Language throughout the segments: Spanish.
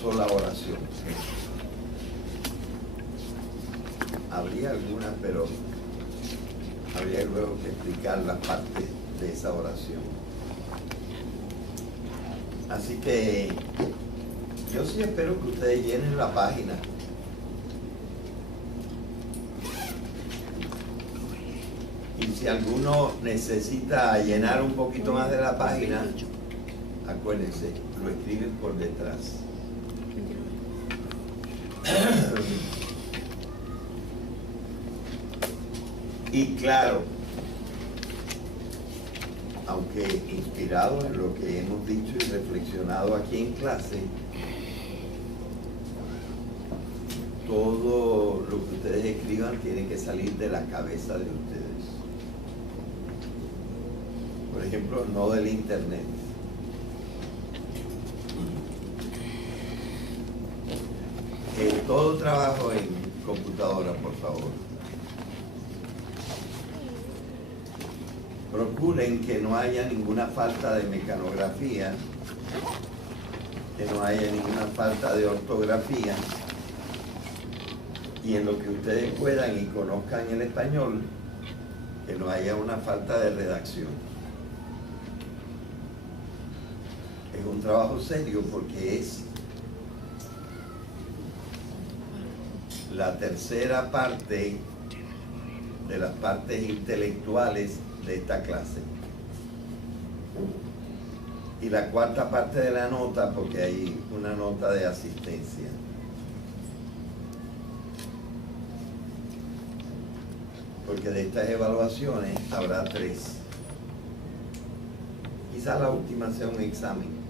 sola oración. Habría algunas, pero habría luego que explicar las partes de esa oración. Así que yo sí espero que ustedes llenen la página. Y si alguno necesita llenar un poquito más de la página, acuérdense, lo escriben por detrás. Y claro, aunque inspirado en lo que hemos dicho y reflexionado aquí en clase, todo lo que ustedes escriban tiene que salir de la cabeza de ustedes. Por ejemplo, no del internet. Todo trabajo en computadora, por favor. Procuren que no haya ninguna falta de mecanografía, que no haya ninguna falta de ortografía, y en lo que ustedes puedan y conozcan el español, que no haya una falta de redacción. Es un trabajo serio porque es la tercera parte de las partes intelectuales de esta clase y la cuarta parte de la nota, porque hay una nota de asistencia. Porque de estas evaluaciones habrá 3. Quizá la última sea un examen.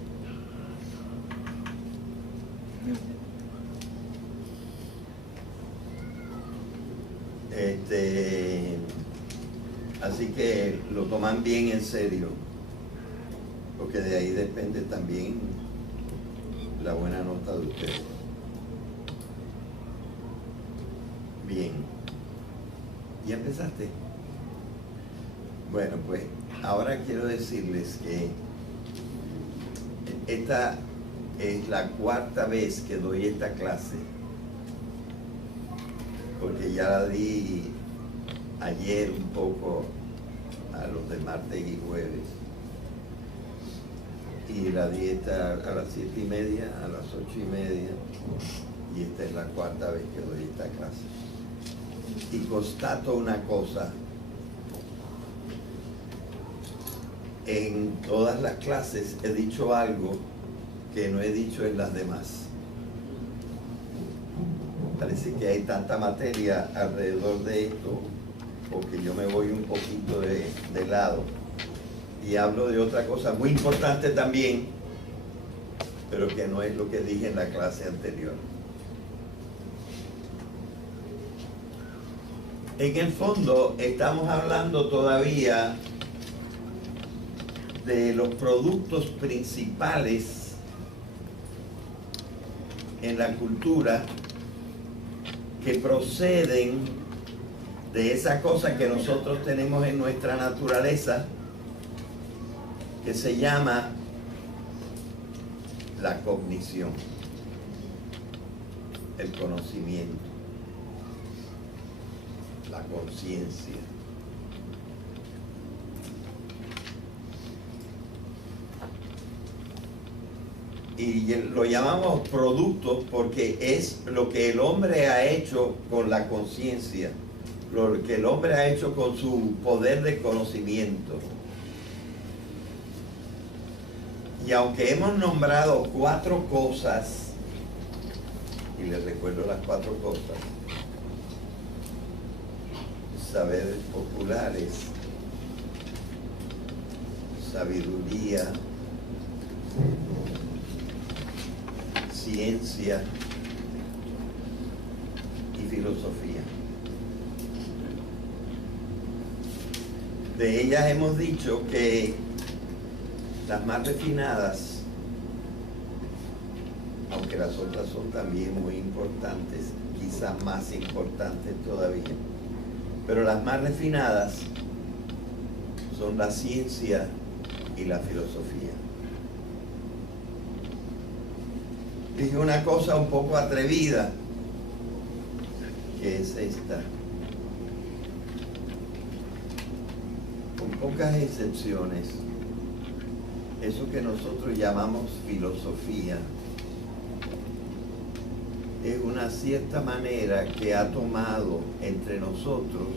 Así que lo toman bien en serio, porque de ahí depende también la buena nota de ustedes. Bien. ¿Ya empezaste? Bueno, pues ahora quiero decirles que esta es la 4ª vez que doy esta clase, porque ya la di ayer un poco a los de martes y jueves, y la di esta a las 7:30, a las 8:30, y esta es la 4ª vez que doy esta clase. Y constato una cosa: en todas las clases he dicho algo que no he dicho en las demás. Parece que hay tanta materia alrededor de esto, porque yo me voy un poquito de lado y hablo de otra cosa muy importante también, pero que no es lo que dije en la clase anterior. En el fondo estamos hablando todavía de los productos principales en la cultura que proceden de esa cosa que nosotros tenemos en nuestra naturaleza, que se llama la cognición, el conocimiento, la conciencia. Y lo llamamos productos porque es lo que el hombre ha hecho con la conciencia, lo que el hombre ha hecho con su poder de conocimiento. Y aunque hemos nombrado 4 cosas, y les recuerdo las 4 cosas: saberes populares, sabiduría, ciencia y filosofía. De ellas hemos dicho que las más refinadas, aunque las otras son también muy importantes, quizás más importantes todavía, pero las más refinadas son la ciencia y la filosofía. dije una cosa un poco atrevida, que es esta. Con pocas excepciones, eso que nosotros llamamos filosofía es una cierta manera que ha tomado entre nosotros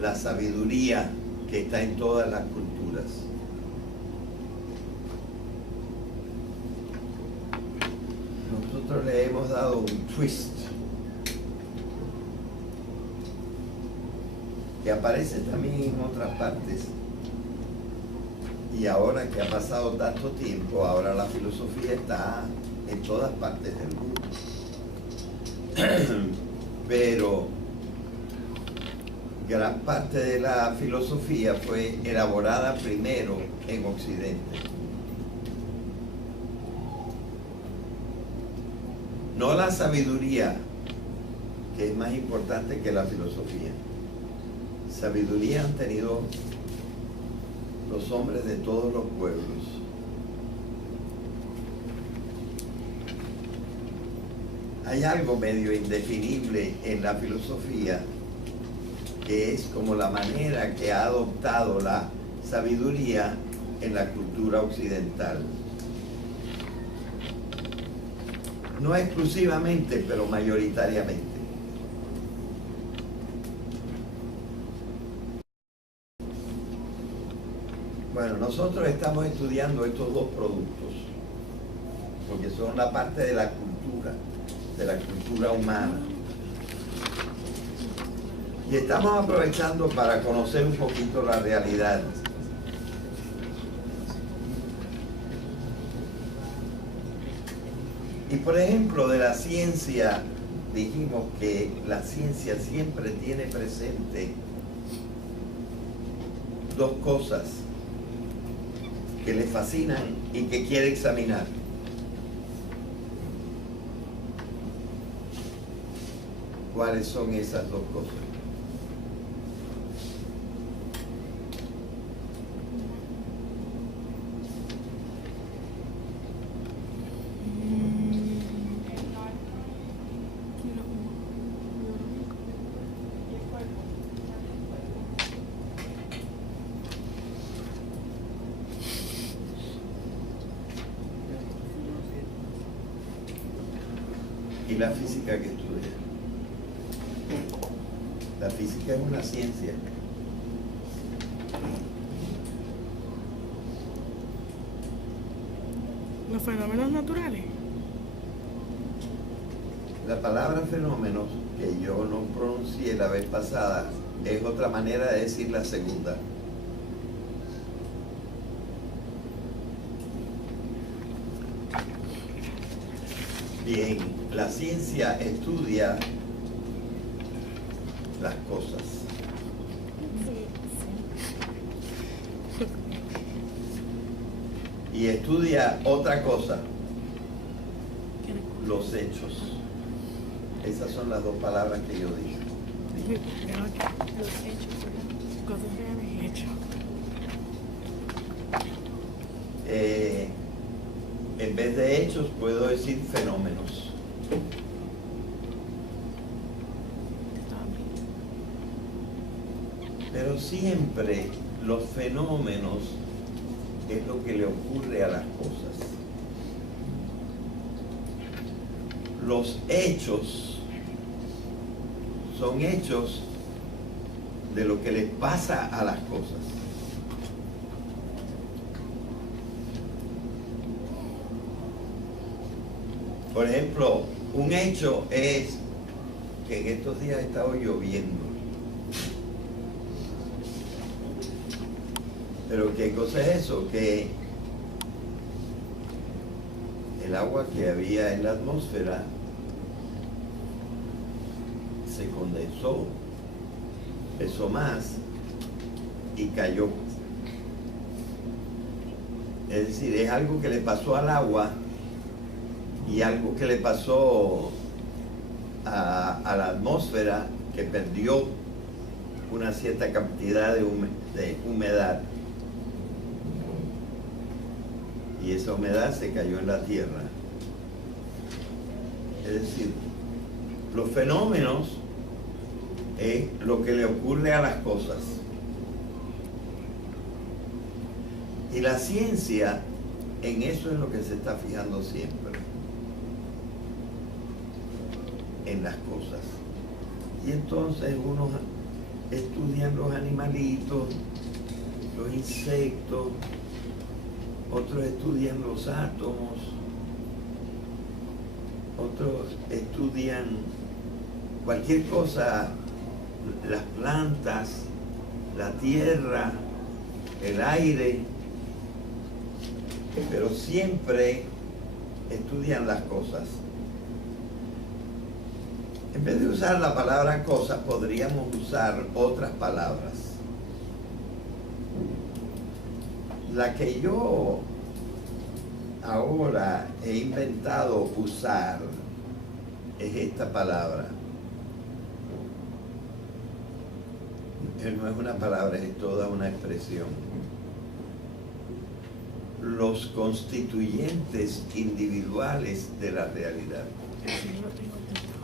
la sabiduría que está en todas las culturas. Nosotros le hemos dado un twist que aparece también en otras partes. Y ahora que ha pasado tanto tiempo, ahora la filosofía está en todas partes del mundo. Pero gran parte de la filosofía fue elaborada primero en Occidente. No la sabiduría, que es más importante que la filosofía. Sabiduría han tenido los hombres de todos los pueblos. Hay algo medio indefinible en la filosofía, que es como la manera que ha adoptado la sabiduría en la cultura occidental. No exclusivamente, pero mayoritariamente. Bueno, nosotros estamos estudiando estos dos productos, porque son la parte de la cultura humana. Y estamos aprovechando para conocer un poquito la realidad. Y por ejemplo, de la ciencia, dijimos que la ciencia siempre tiene presente dos cosas que le fascinan y que quiere examinar. ¿Cuáles son esas dos cosas? Y la física que estudia. La física es una ciencia. Los fenómenos naturales. La palabra fenómenos, que yo no pronuncié la vez pasada, es otra manera de decir la segunda. Bien, la ciencia estudia las cosas. Y estudia otra cosa, los hechos. Esas son las dos palabras que yo dije. Los hechos, cosas reales, hechos. En vez de hechos puedo decir fenómenos. Pero siempre los fenómenos es lo que le ocurre a las cosas. Los hechos son hechos de lo que les pasa a las cosas. Por ejemplo, un hecho es que en estos días ha estado lloviendo. Pero ¿qué cosa es eso? Que el agua que había en la atmósfera se condensó, pesó más y cayó. Es decir, es algo que le pasó al agua y algo que le pasó a la atmósfera, que perdió una cierta cantidad de humedad. y esa humedad se cayó en la tierra. Es decir, los fenómenos es lo que le ocurre a las cosas. Y la ciencia en eso es lo que se está fijando siempre, en las cosas. Y entonces unos estudian los animalitos, los insectos, otros estudian los átomos, otros estudian cualquier cosa, las plantas, la tierra, el aire, pero siempre estudian las cosas. En vez de usar la palabra cosas, podríamos usar otras palabras. La que yo ahora he inventado usar es esta palabra. No es una palabra, es toda una expresión. Los constituyentes individuales de la realidad. Sí, lo tengo apuntado.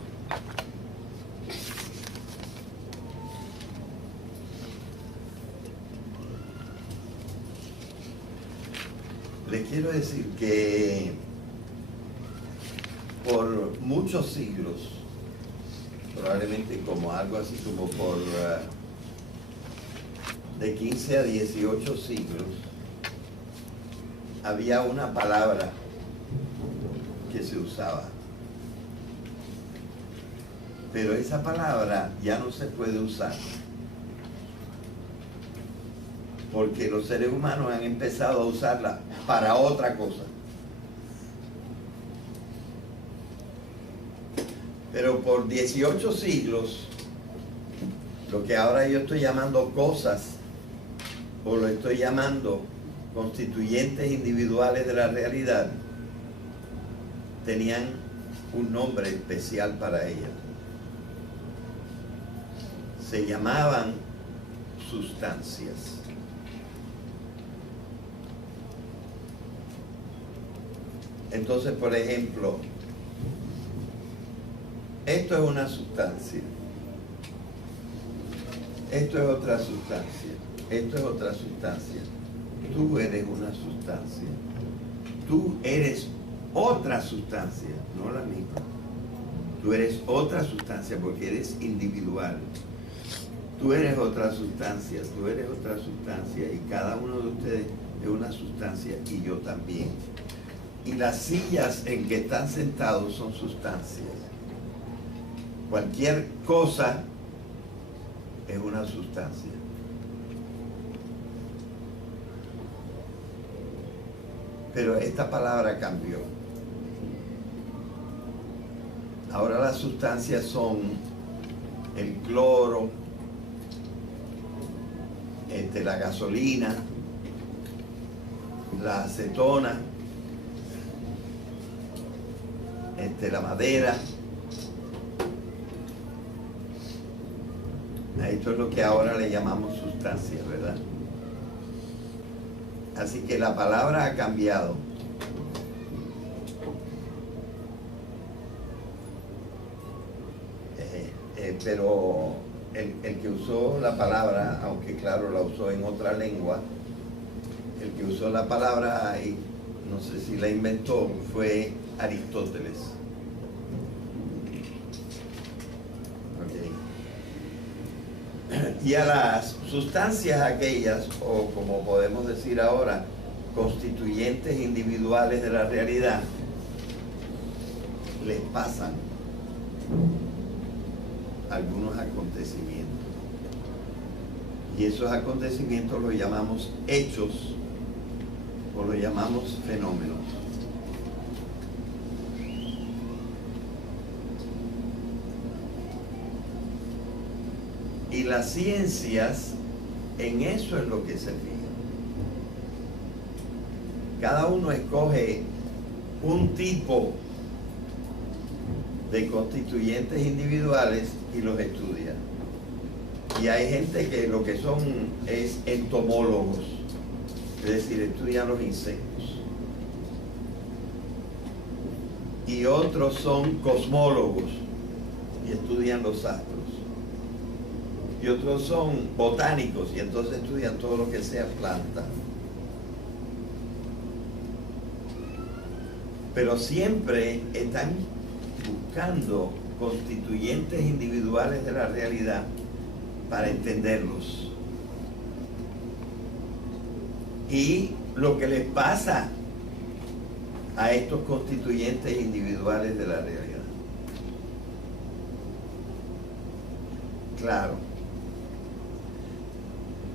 Les quiero decir que por muchos siglos, probablemente como algo así como por de 15 a 18 siglos, había una palabra que se usaba. Pero esa palabra ya no se puede usar, porque los seres humanos han empezado a usarla para otra cosa. Pero por 18 siglos, lo que ahora yo estoy llamando cosas, o lo estoy llamando constituyentes individuales de la realidad, tenían un nombre especial para ellas. Se llamaban sustancias. Entonces, por ejemplo, esto es una sustancia, esto es otra sustancia, esto es otra sustancia. Tú eres una sustancia, tú eres otra sustancia, no la misma. Tú eres otra sustancia porque eres individual. Tú eres otra sustancia, tú eres otra sustancia, y cada uno de ustedes es una sustancia, y yo también. Y las sillas en que están sentados son sustancias. Cualquier cosa es una sustancia. Pero esta palabra cambió. Ahora las sustancias son el cloro, la gasolina, la acetona, la madera. A esto es lo que ahora le llamamos sustancias, ¿verdad? Así que la palabra ha cambiado. Pero el que usó la palabra, aunque claro la usó en otra lengua, el que usó la palabra, y no sé si la inventó, fue Aristóteles. Okay. Y a las sustancias aquellas, o como podemos decir ahora, constituyentes individuales de la realidad, les pasan algunos acontecimientos. Y esos acontecimientos los llamamos hechos o los llamamos fenómenos. Y las ciencias en eso es lo que se fijan. Cada uno escoge un tipo de constituyentes individuales y los estudia. Y hay gente que lo que son es entomólogos, es decir, estudian los insectos. y otros son cosmólogos y estudian los astros, y otros son botánicos y entonces estudian todo lo que sea planta. Pero siempre están buscando constituyentes individuales de la realidad para entenderlos. Y lo que les pasa a estos constituyentes individuales de la realidad. Claro,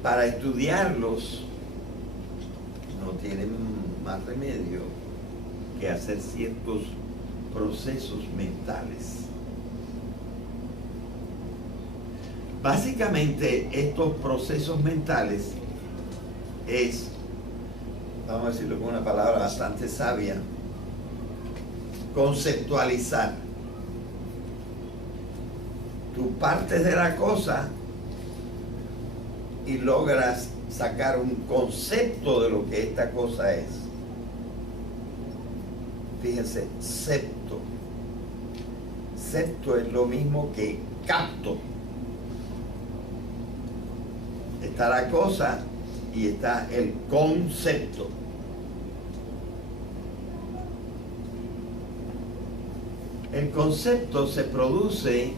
para estudiarlos no tienen más remedio que hacer ciertos procesos mentales. Básicamente estos procesos mentales es, vamos a decirlo con una palabra bastante sabia, conceptualizar. Tú partes de la cosa y logras sacar un concepto de lo que esta cosa es. Fíjense, septo. Septo es lo mismo que capto. Está la cosa y está el concepto. El concepto se produce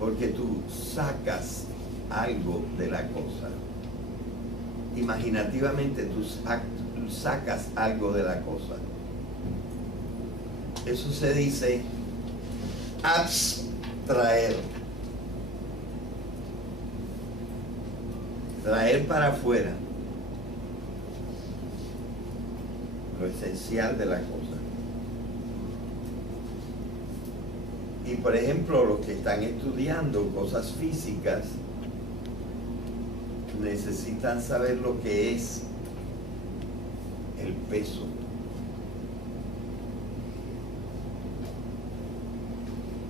porque tú sacas algo de la cosa. Imaginativamente tú sacas algo de la cosa. Eso se dice abstraer. Traer para afuera lo esencial de la cosa. Y por ejemplo, los que están estudiando cosas físicas necesitan saber lo que es el peso.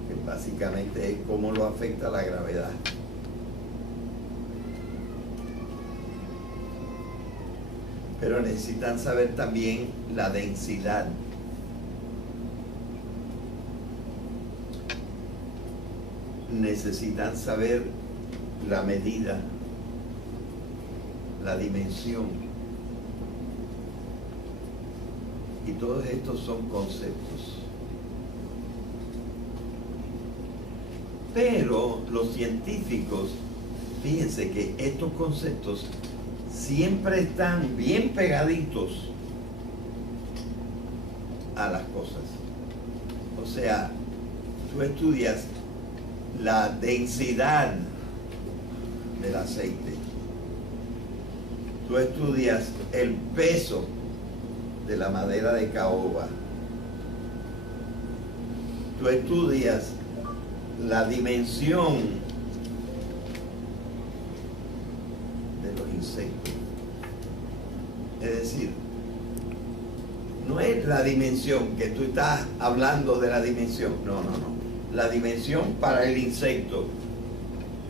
Que básicamente es cómo lo afecta la gravedad. Pero necesitan saber también la densidad. Necesitan saber la medida, la dimensión. Y todos estos son conceptos. Pero los científicos, fíjense que estos conceptos siempre están bien pegaditos a las cosas. O sea, tú estudias la densidad del aceite. Tú estudias el peso de la madera de caoba. Tú estudias la dimensión de los insectos. Es decir, no es la dimensión que tú estás hablando de la dimensión. No. La dimensión para el insecto.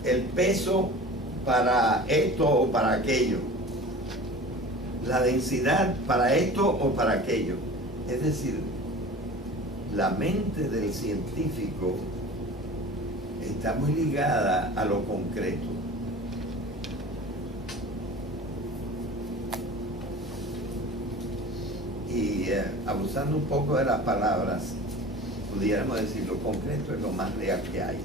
El peso para esto o para aquello. La densidad para esto o para aquello. Es decir, la mente del científico está muy ligada a lo concreto. Y abusando un poco de las palabras, pudiéramos decir, lo concreto es lo más real que hay.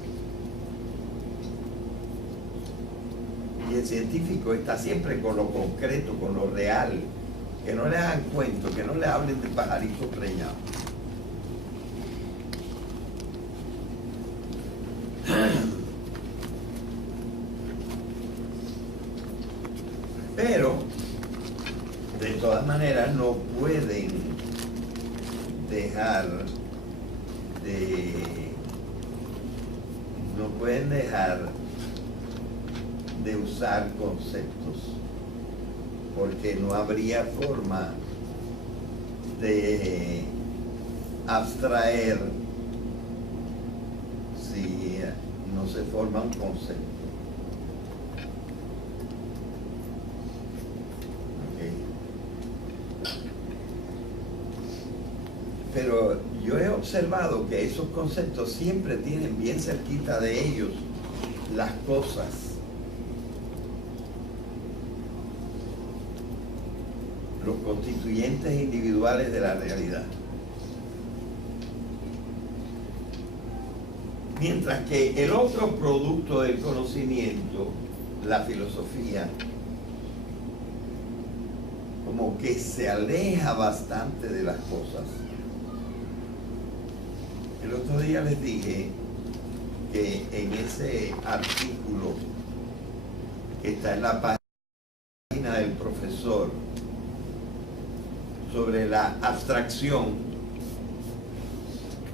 Y el científico está siempre con lo concreto, con lo real. Que no le hagan cuento, que no le hablen de pajaritos preñados. Pero, de todas maneras, no pueden dejar de usar conceptos, porque no habría forma de abstraer si no se forma un concepto. observado que esos conceptos siempre tienen bien cerquita de ellos las cosas. Los constituyentes individuales de la realidad. Mientras que el otro producto del conocimiento, la filosofía, como que se aleja bastante de las cosas. El otro día les dije que en ese artículo que está en la página del profesor sobre la abstracción,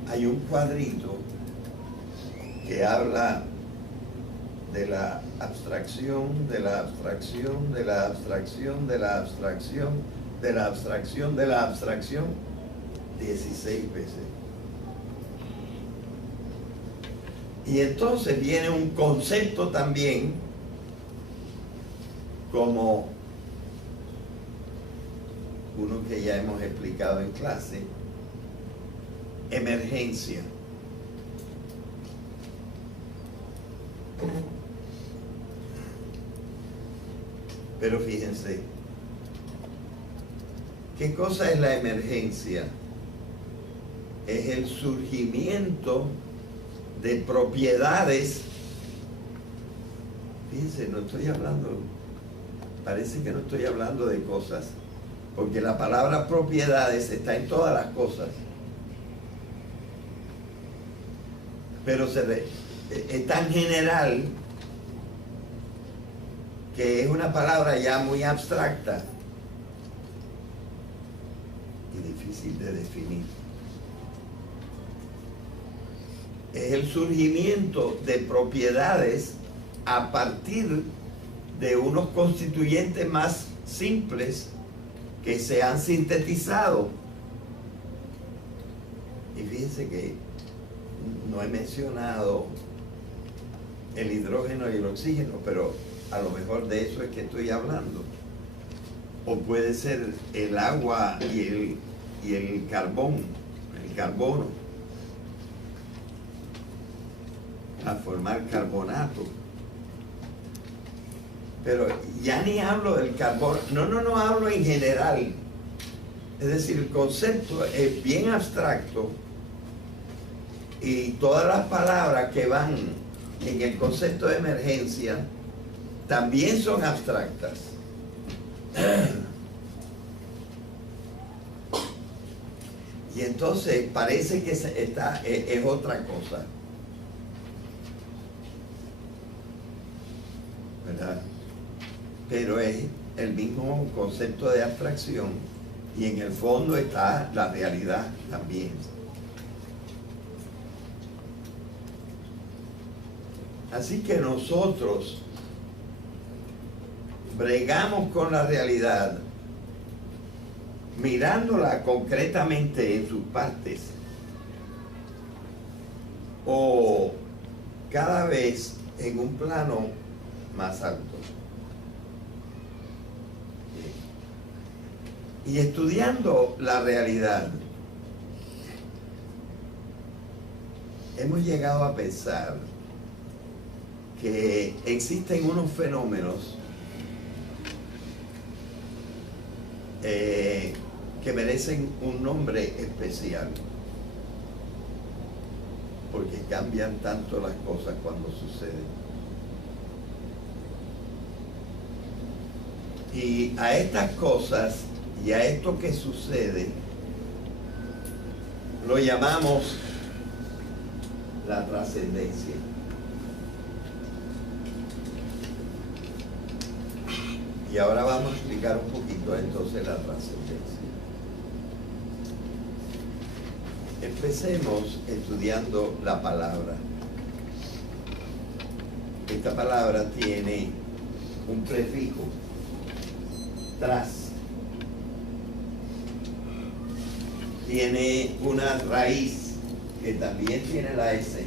hay un cuadrito que habla de la abstracción, de la abstracción, de la abstracción, de la abstracción, de la abstracción, de la abstracción, 16 veces. Y entonces viene un concepto también como uno que ya hemos explicado en clase, emergencia. Pero fíjense, ¿qué cosa es la emergencia? Es el surgimiento de propiedades. Fíjense, no estoy hablando, parece que no estoy hablando de cosas, porque la palabra propiedades está en todas las cosas. Pero es tan general que es una palabra ya muy abstracta y difícil de definir. Es el surgimiento de propiedades a partir de unos constituyentes más simples que se han sintetizado. Y fíjense que no he mencionado el hidrógeno y el oxígeno, pero a lo mejor de eso es que estoy hablando. O puede ser el agua y el carbón, el carbono, a formar carbonato. Pero ya ni hablo del carbono, no hablo en general. Es decir, el concepto es bien abstracto y todas las palabras que van en el concepto de emergencia también son abstractas. Y entonces parece que es otra cosa, ¿verdad? Pero es el mismo concepto de abstracción y en el fondo está la realidad también. Así que nosotros bregamos con la realidad mirándola concretamente en sus partes o cada vez en un plano más alto. Y estudiando la realidad, hemos llegado a pensar que existen unos fenómenos que merecen un nombre especial, porque cambian tanto las cosas cuando suceden. Y a estas cosas y a esto que sucede lo llamamos la trascendencia. Y ahora vamos a explicar un poquito entonces la trascendencia. Empecemos estudiando la palabra. Esta palabra tiene un prefijo, tras. Tiene una raíz que también tiene la S,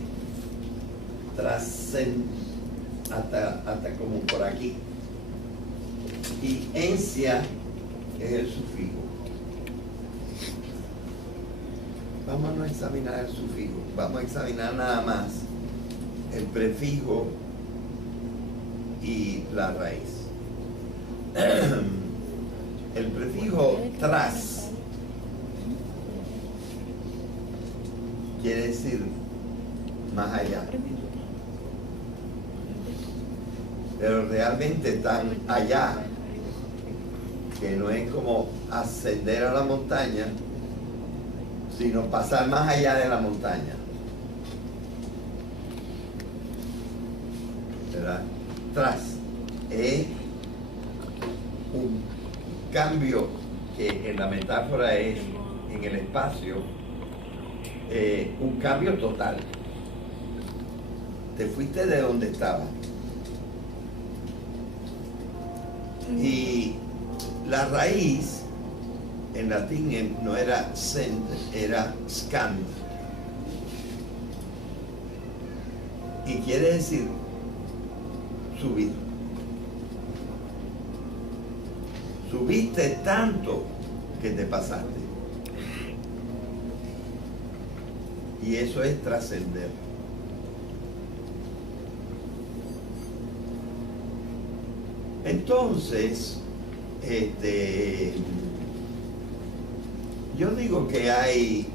hasta como por aquí. Y encia es el sufijo. vamos a no examinar el sufijo, vamos a examinar nada más el prefijo y la raíz. El prefijo tras quiere decir más allá, pero realmente tan allá que no es como ascender a la montaña, sino pasar más allá de la montaña, ¿verdad? Tras es un cambio que en la metáfora es en el espacio, un cambio total. Te fuiste de donde estabas. Y la raíz en latín no era send, era scand. Y quiere decir subir. Subiste tanto que te pasaste. Y eso es trascender. Entonces, yo digo que hay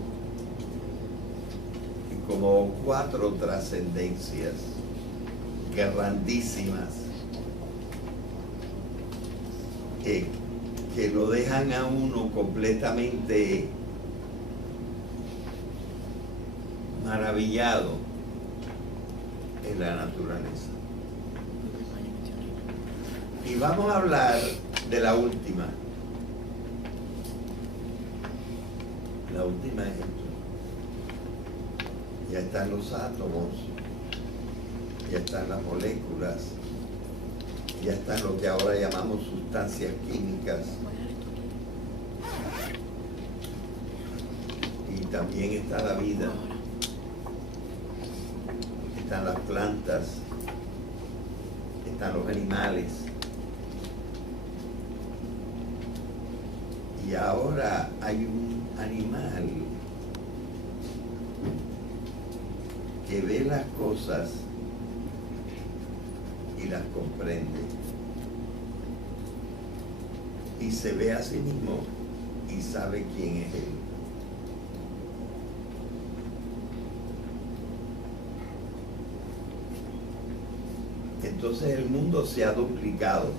como 4 trascendencias grandísimas que lo dejan a uno completamente maravillado en la naturaleza. Y vamos a hablar de la última. La última es esto. Ya están los átomos, ya están las moléculas, ya están lo que ahora llamamos sustancias químicas. Y también está la vida. Están las plantas, están los animales. Y ahora hay un animal que ve las cosas y las comprende. Y se ve a sí mismo y sabe quién es él. Entonces el mundo se ha duplicado,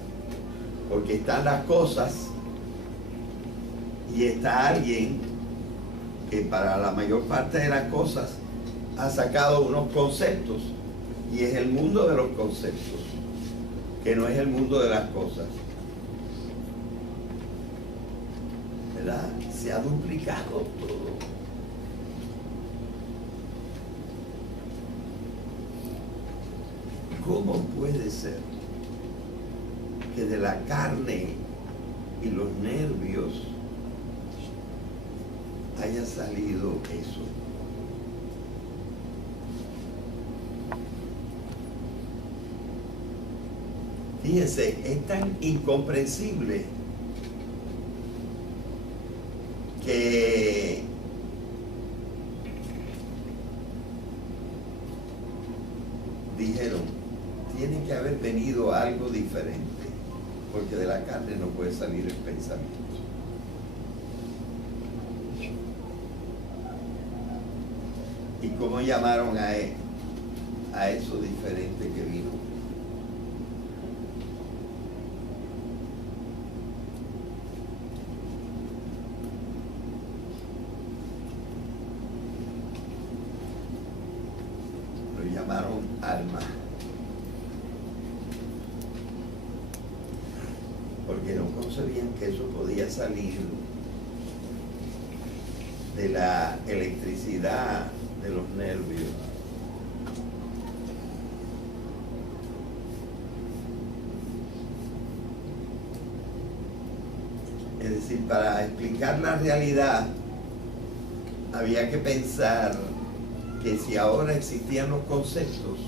porque están las cosas y está alguien que para la mayor parte de las cosas ha sacado unos conceptos, y es el mundo de los conceptos, que no es el mundo de las cosas. ¿Verdad? Se ha duplicado todo. ¿Cómo puede ser que de la carne y los nervios haya salido eso? Fíjense, es tan incomprensible que dijeron, tiene que haber venido algo diferente, porque de la carne no puede salir el pensamiento. ¿Y cómo llamaron a eso diferente que vino? Lo llamaron alma. Porque no concebían que eso podía salir de la electricidad de los nervios. Es decir, para explicar la realidad había que pensar que si ahora existían los conceptos,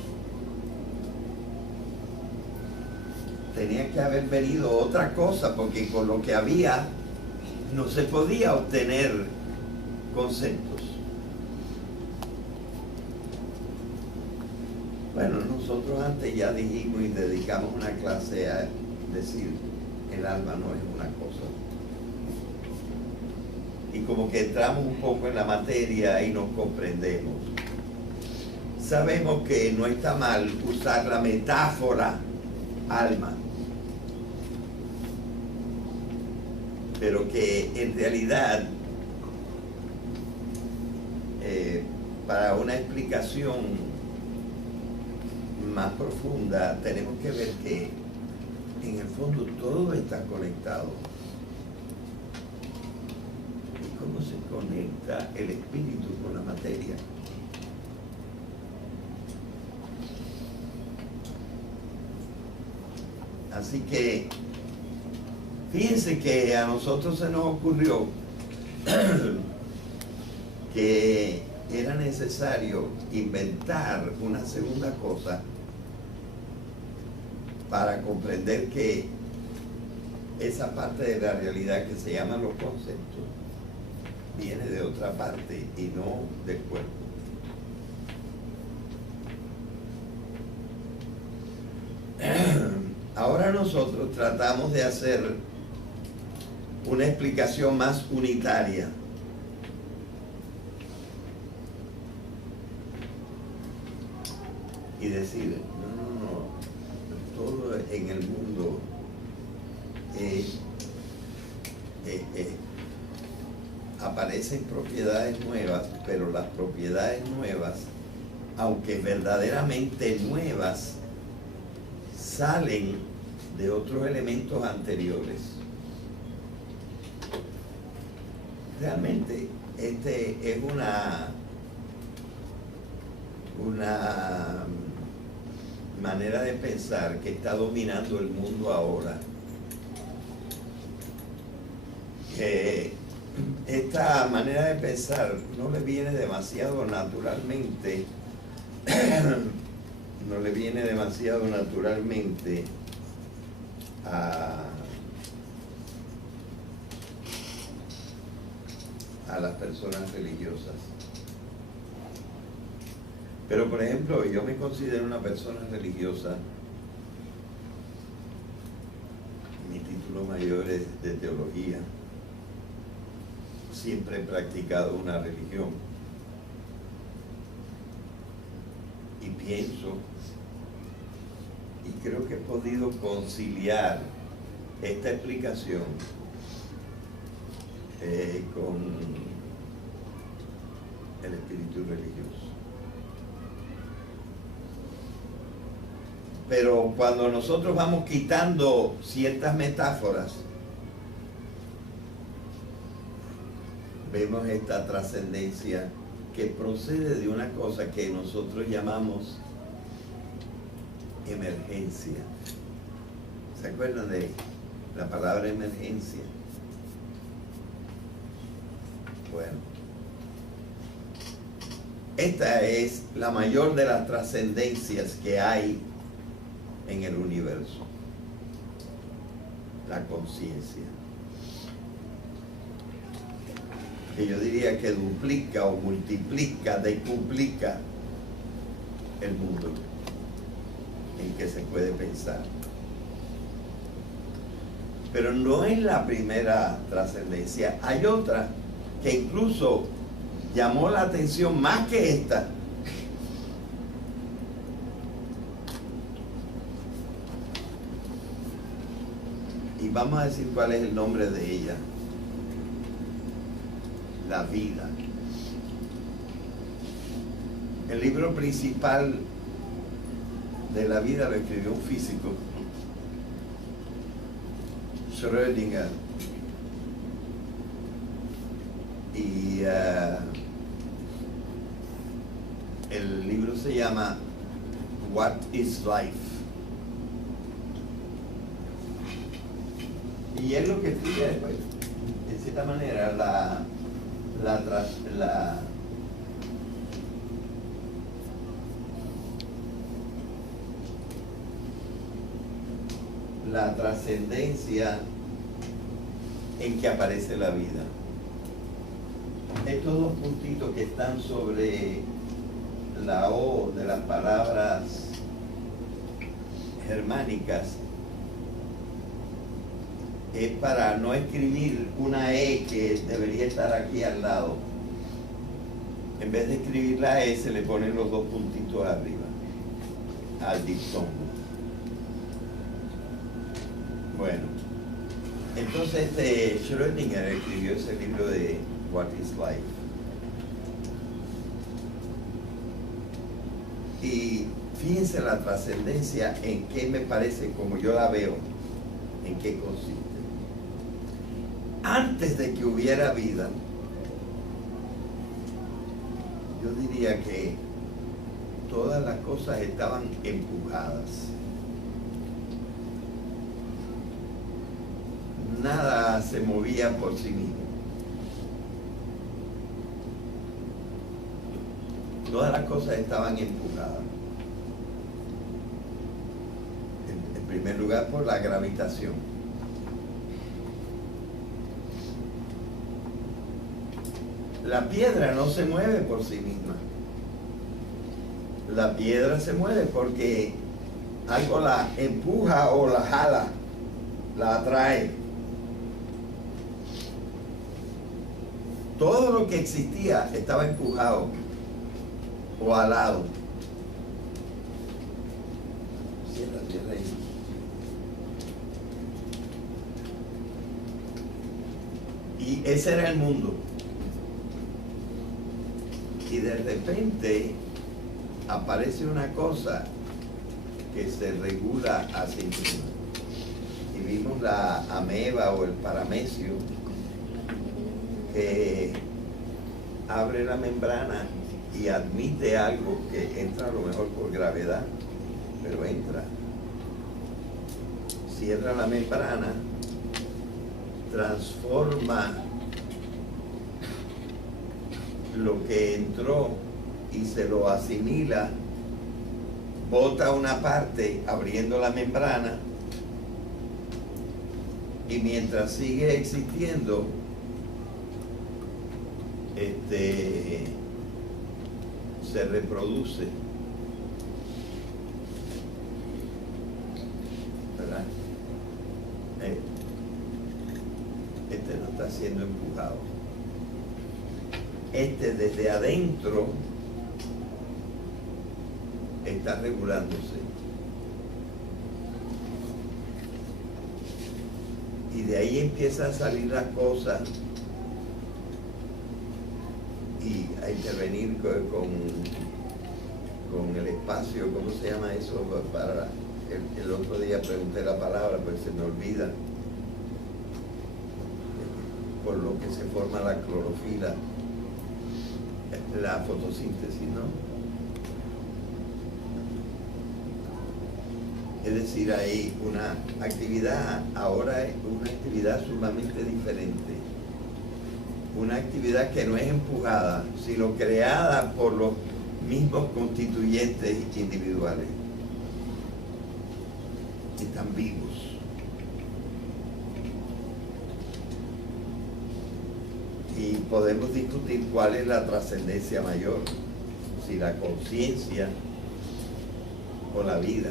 tenía que haber venido otra cosa, porque con lo que había no se podía obtener conceptos. Bueno, nosotros antes ya dijimos y dedicamos una clase a decir, el alma no es una cosa. Y como que entramos un poco en la materia y nos comprendemos. Sabemos que no está mal usar la metáfora alma, pero que en realidad para una explicación más profunda tenemos que ver que en el fondo todo está conectado. ¿Y cómo se conecta el espíritu con la materia? Así que fíjense que a nosotros se nos ocurrió que era necesario inventar una segunda cosa para comprender que esa parte de la realidad que se llaman los conceptos viene de otra parte y no del cuerpo. Ahora nosotros tratamos de hacer una explicación más unitaria. Y decir, no, todo en el mundo aparecen propiedades nuevas, pero las propiedades nuevas, aunque verdaderamente nuevas, salen de otros elementos anteriores. Realmente es una manera de pensar que está dominando el mundo ahora. Esta manera de pensar no le viene demasiado naturalmente a las personas religiosas. Pero por ejemplo, yo me considero una persona religiosa. Mi título mayor es de teología. Siempre he practicado una religión. Y pienso, y creo que he podido conciliar esta explicación con el espíritu religioso. Pero cuando nosotros vamos quitando ciertas metáforas, vemos esta trascendencia que procede de una cosa que nosotros llamamos emergencia. ¿Se acuerdan de la palabra emergencia? Bueno, esta es la mayor de las trascendencias que hay en el universo, la conciencia, que yo diría que duplica o multiplica, decuplica el mundo en que se puede pensar. Pero no es la primera trascendencia, hay otra que incluso llamó la atención más que esta. Y vamos a decir cuál es el nombre de ella. La vida. El libro principal de la vida lo escribió un físico, Schrödinger. Y el libro se llama What is Life? Y es lo que explica después, de cierta manera, la trascendencia en que aparece la vida. Estos dos puntitos que están sobre la O de las palabras germánicas es para no escribir una E que debería estar aquí al lado. En vez de escribir la E, se le ponen los dos puntitos arriba al diptongo. Bueno, entonces Schrödinger escribió ese libro de What is Life. Y fíjense la trascendencia en qué me parece, como yo la veo, en qué consiste. Antes de que hubiera vida, yo diría que todas las cosas estaban empujadas. Nada se movía por sí mismo. Todas las cosas estaban empujadas. En primer lugar, por la gravitación. La piedra no se mueve por sí misma. La piedra se mueve porque algo la empuja o la jala, la atrae. Todo lo que existía estaba empujado o alado. Cierra ahí. Y ese era el mundo. Y de repente aparece una cosa que se regula a sí misma. Y vimos la ameba o el paramecio que abre la membrana y admite algo que entra a lo mejor por gravedad, pero entra. Cierra la membrana, transforma lo que entró y se lo asimila, bota una parte abriendo la membrana y mientras sigue existiendo se reproduce, ¿verdad? Este no está siendo empujado. Este desde adentro está regulándose. Y de ahí empiezan a salir las cosas y a intervenir con el espacio. ¿Cómo se llama eso? Para el otro día pregunté la palabra, pero se me olvida. Por lo que se forma la clorofila, la fotosíntesis, ¿no? Es decir, hay una actividad, ahora es una actividad sumamente diferente. Una actividad que no es empujada, sino creada por los mismos constituyentes individuales. Están vivos. Y podemos discutir cuál es la trascendencia mayor, si la conciencia o la vida.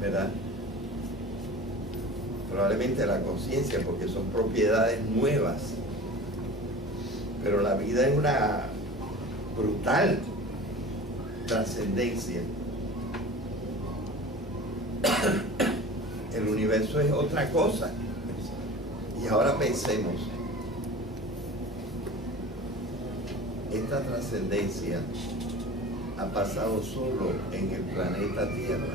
¿Verdad? Probablemente la conciencia, porque son propiedades nuevas, pero la vida es una brutal trascendencia. El universo es otra cosa. Y ahora pensemos, esta trascendencia ha pasado solo en el planeta Tierra.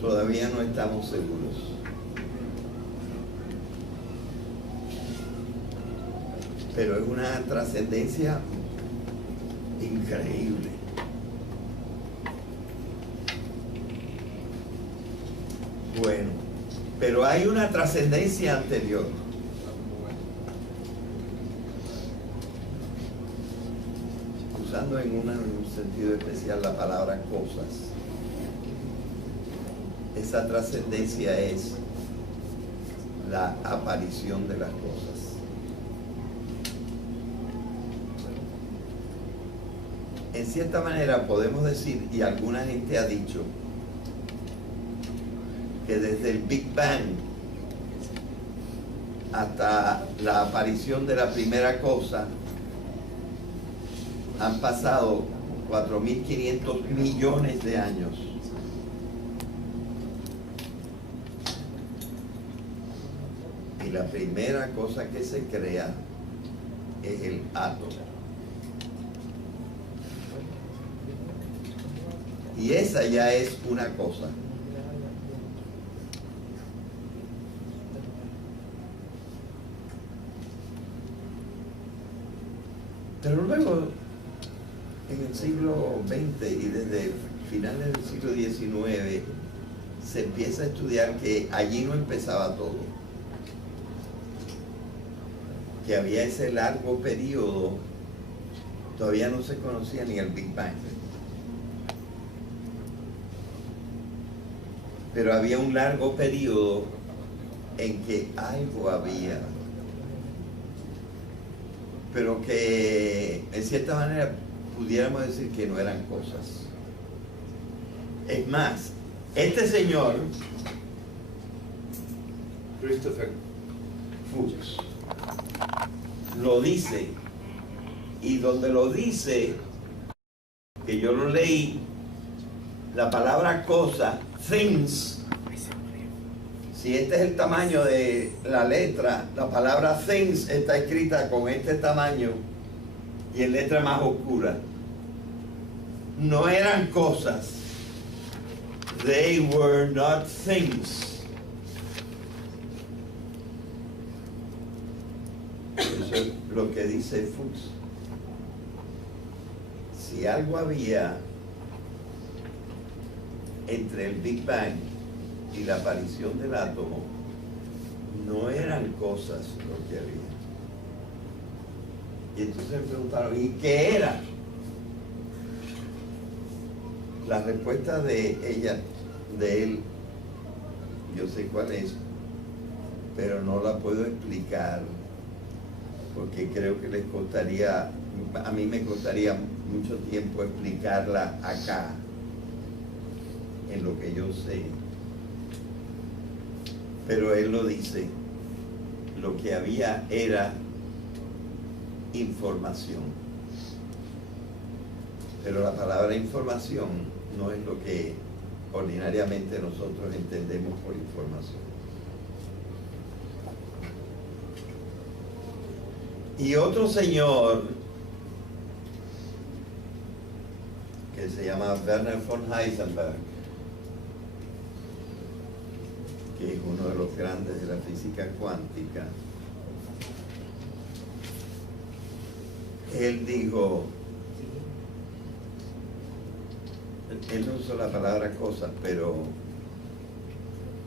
Todavía no estamos seguros. Pero es una trascendencia increíble. Bueno, pero hay una trascendencia anterior. Usando en un sentido especial la palabra cosas. Esa trascendencia es la aparición de las cosas. En cierta manera podemos decir, y alguna gente ha dicho, que desde el Big Bang hasta la aparición de la primera cosa han pasado 4.500 millones de años. Y la primera cosa que se crea es el átomo. Y esa ya es una cosa. Pero luego, en el siglo XX y desde finales del siglo XIX, se empieza a estudiar que allí no empezaba todo. Que había ese largo periodo, todavía no se conocía ni el Big Bang. Pero había un largo periodo en que algo había, pero que en cierta manera pudiéramos decir que no eran cosas. Es más, este señor, Christopher Fuchs, lo dice, y donde lo dice, que yo lo leí, la palabra cosa, things, si este es el tamaño de la letra, la palabra things está escrita con este tamaño y en letra más oscura. No eran cosas. They were not things. Eso es lo que dice Fuchs. Si algo había entre el Big Bang y la aparición del átomo, no eran cosas lo que había. Y entonces me preguntaron, ¿y qué era? La respuesta de él, yo sé cuál es, pero no la puedo explicar, porque creo que les costaría, a mí me costaría mucho tiempo explicarla acá, en lo que yo sé. Pero él lo dice, lo que había era información. Pero la palabra información no es lo que ordinariamente nosotros entendemos por información. Y otro señor que se llama Werner von Heisenberg, que es uno de los grandes de la física cuántica, él dijo, él no usó la palabra cosas, pero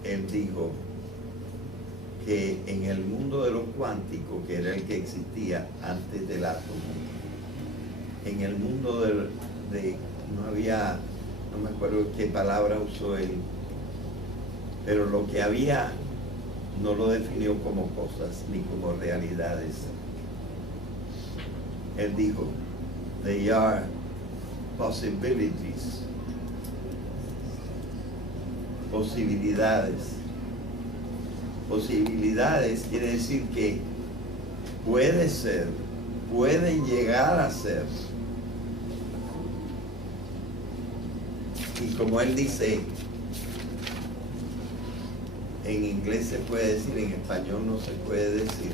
él dijo que en el mundo de lo cuántico, que era el que existía antes del átomo, en el mundo no había, no me acuerdo qué palabra usó él, pero lo que había no lo definió como cosas ni como realidades. Él dijo, they are possibilities, posibilidades. Posibilidades quiere decir que puede ser, pueden llegar a ser. Y como él dice, en inglés se puede decir, en español no se puede decir.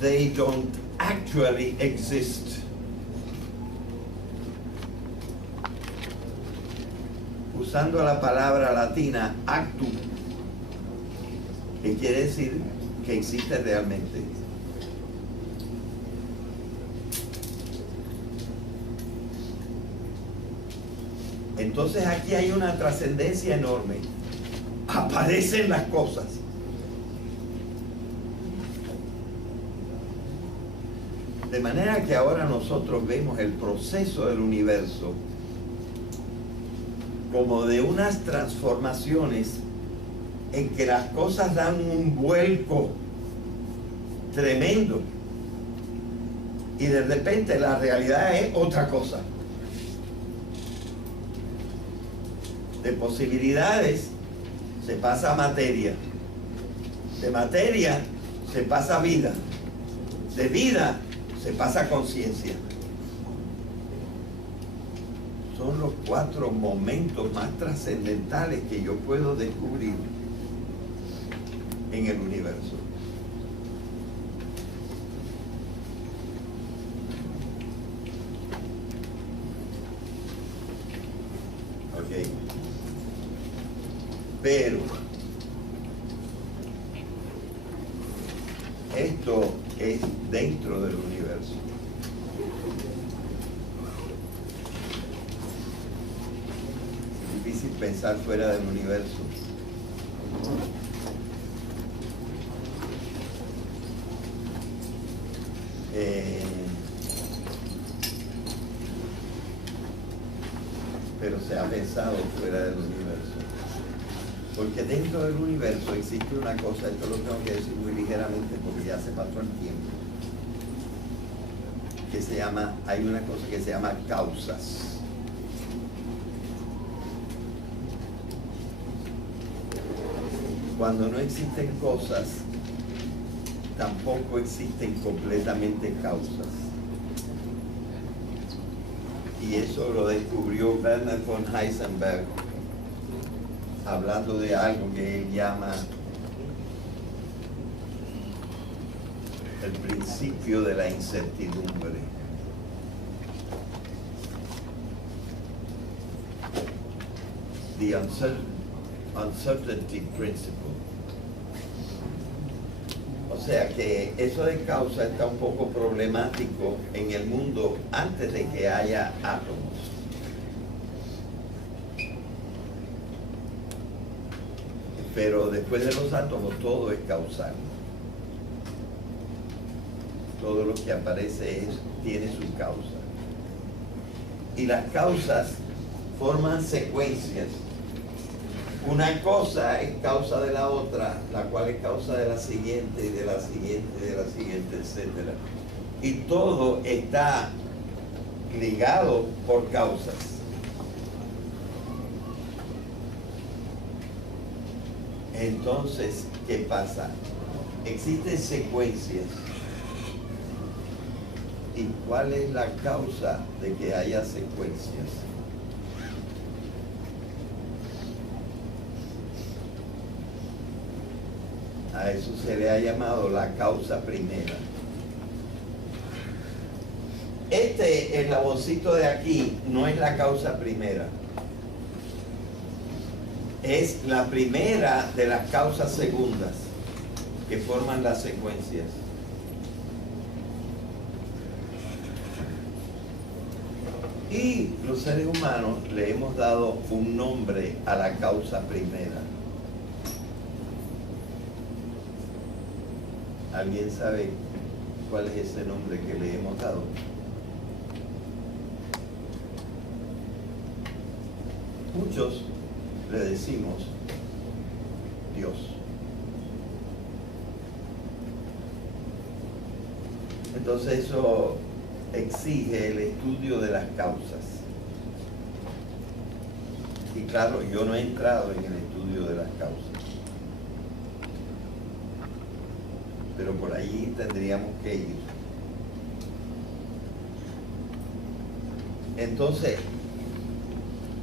They don't actually exist. Usando la palabra latina actu, que quiere decir que existe realmente. Entonces aquí hay una trascendencia enorme. Aparecen las cosas. De manera que ahora nosotros vemos el proceso del universo como de unas transformaciones en que las cosas dan un vuelco tremendo y de repente la realidad es otra cosa. De posibilidades se pasa a materia, de materia se pasa a vida, de vida se pasa a conciencia. Son los 4 momentos más trascendentales que yo puedo descubrir en el universo. Ok. Pero esto es dentro del universo. Es difícil pensar fuera del universo. Pero se ha pensado fuera del universo. Porque dentro del universo existe una cosa, esto lo tengo que decir muy ligeramente porque ya se pasó el tiempo, que se llama, hay una cosa que se llama causas. Cuando no existen cosas, tampoco existen completamente causas. Y eso lo descubrió Werner von Heisenberg, hablando de algo que él llama el principio de la incertidumbre. The uncertainty principle. O sea que eso de causa está un poco problemático en el mundo antes de que haya átomos. Pero después de los átomos todo es causal. Todo lo que aparece tiene su causa. Y las causas forman secuencias. Una cosa es causa de la otra, la cual es causa de la siguiente, y de la siguiente, y de la siguiente, etc. Y todo está ligado por causas. Entonces, ¿qué pasa? Existen secuencias. ¿Y cuál es la causa de que haya secuencias? A eso se le ha llamado la causa primera. Este eslaboncito de aquí no es la causa primera. Es la primera de las causas segundas que forman las secuencias. Y los seres humanos le hemos dado un nombre a la causa primera. ¿Alguien sabe cuál es ese nombre que le hemos dado? Muchos le decimos Dios. Entonces eso exige el estudio de las causas. Y claro, yo no he entrado en el estudio de las causas. Pero por allí tendríamos que ir. Entonces,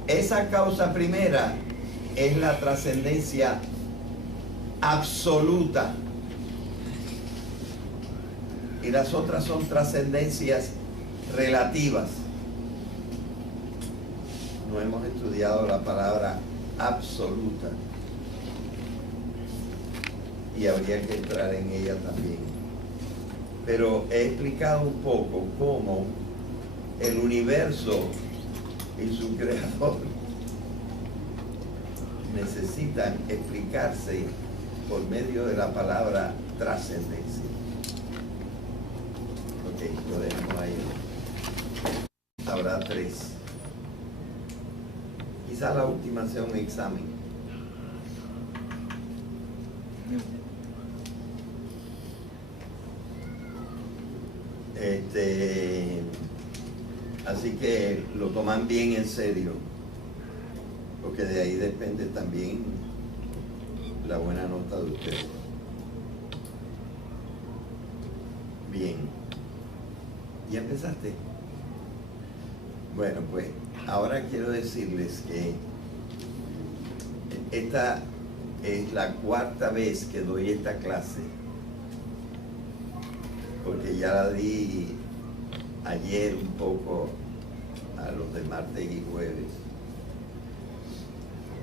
esa causa primera es la trascendencia absoluta. Y las otras son trascendencias relativas. No hemos estudiado la palabra absoluta. Y habría que entrar en ella también. Pero he explicado un poco cómo el universo y su creador necesitan explicarse por medio de la palabra trascendencia. Ok, lo dejamos ahí. Habrá 3. Quizá la última sea un examen. Así que lo toman bien en serio, porque de ahí depende también la buena nota de ustedes. Bien. ¿Ya empezaste? Bueno, pues ahora quiero decirles que esta es la cuarta vez que doy esta clase, porque ya la di ayer un poco a los de martes y jueves,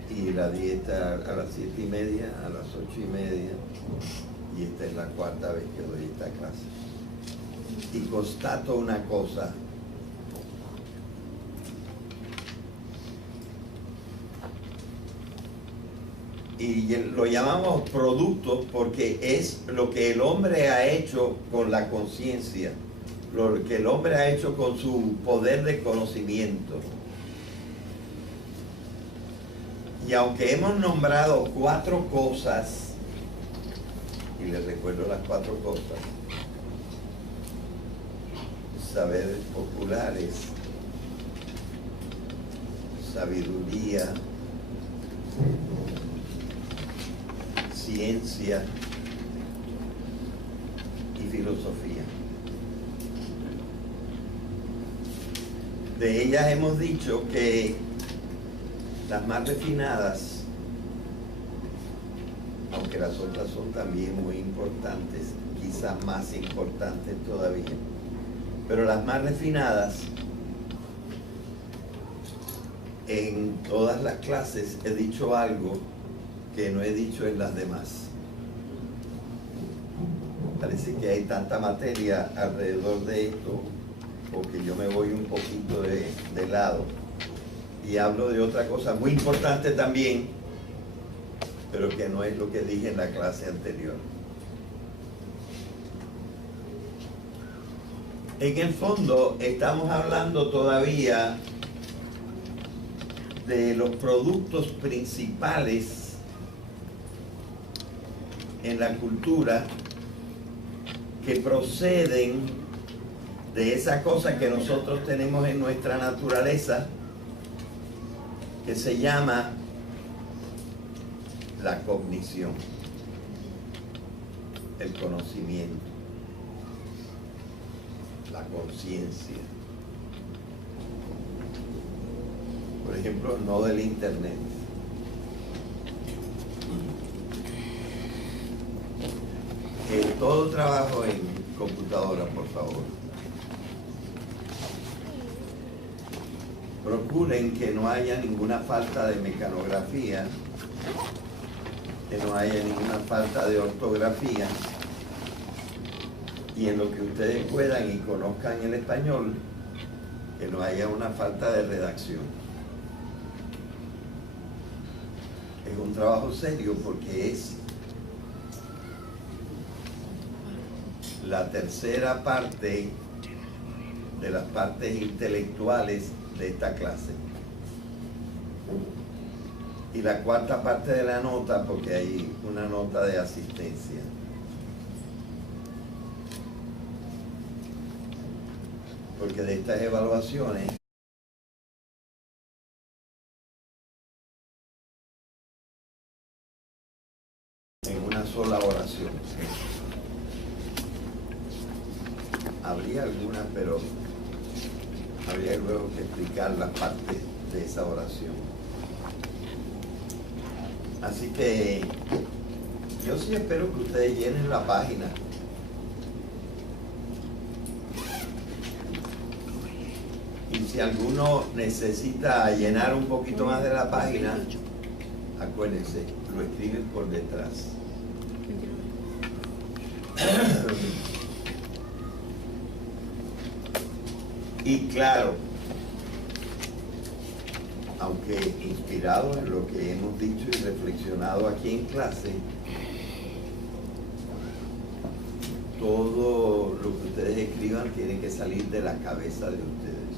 y la di esta a las 7:30, a las 8:30, y esta es la cuarta vez que doy esta clase. Y constato una cosa: y lo llamamos productos porque es lo que el hombre ha hecho con la conciencia, lo que el hombre ha hecho con su poder de conocimiento. Y aunque hemos nombrado 4 cosas, y les recuerdo las 4 cosas: saberes populares, sabiduría, ciencia y filosofía. De ellas hemos dicho que las más refinadas, aunque las otras son también muy importantes, quizás más importantes todavía, pero las más refinadas, en todas las clases he dicho algo que no he dicho en las demás. Parece que hay tanta materia alrededor de esto, porque yo me voy un poquito de lado y hablo de otra cosa muy importante también, pero que no es lo que dije en la clase anterior. En el fondo estamos hablando todavía de los productos principales en la cultura que proceden de esa cosa que nosotros tenemos en nuestra naturaleza, que se llama la cognición, el conocimiento, la conciencia. Por ejemplo, no del internet. Todo trabajo en computadora, por favor. Procuren que no haya ninguna falta de mecanografía, que no haya ninguna falta de ortografía, y en lo que ustedes puedan y conozcan el español, que no haya una falta de redacción. Es un trabajo serio porque es la tercera parte de las partes intelectuales de esta clase, y la cuarta parte de la nota, porque hay una nota de asistencia. Porque de estas evaluaciones en una sola oración. Habría algunas, pero habría luego que explicar las partes de esa oración. Así que yo sí espero que ustedes llenen la página. Y si alguno necesita llenar un poquito más de la página, acuérdense, lo escriben por detrás. Y claro, aunque inspirado en lo que hemos dicho y reflexionado aquí en clase, todo lo que ustedes escriban tiene que salir de la cabeza de ustedes.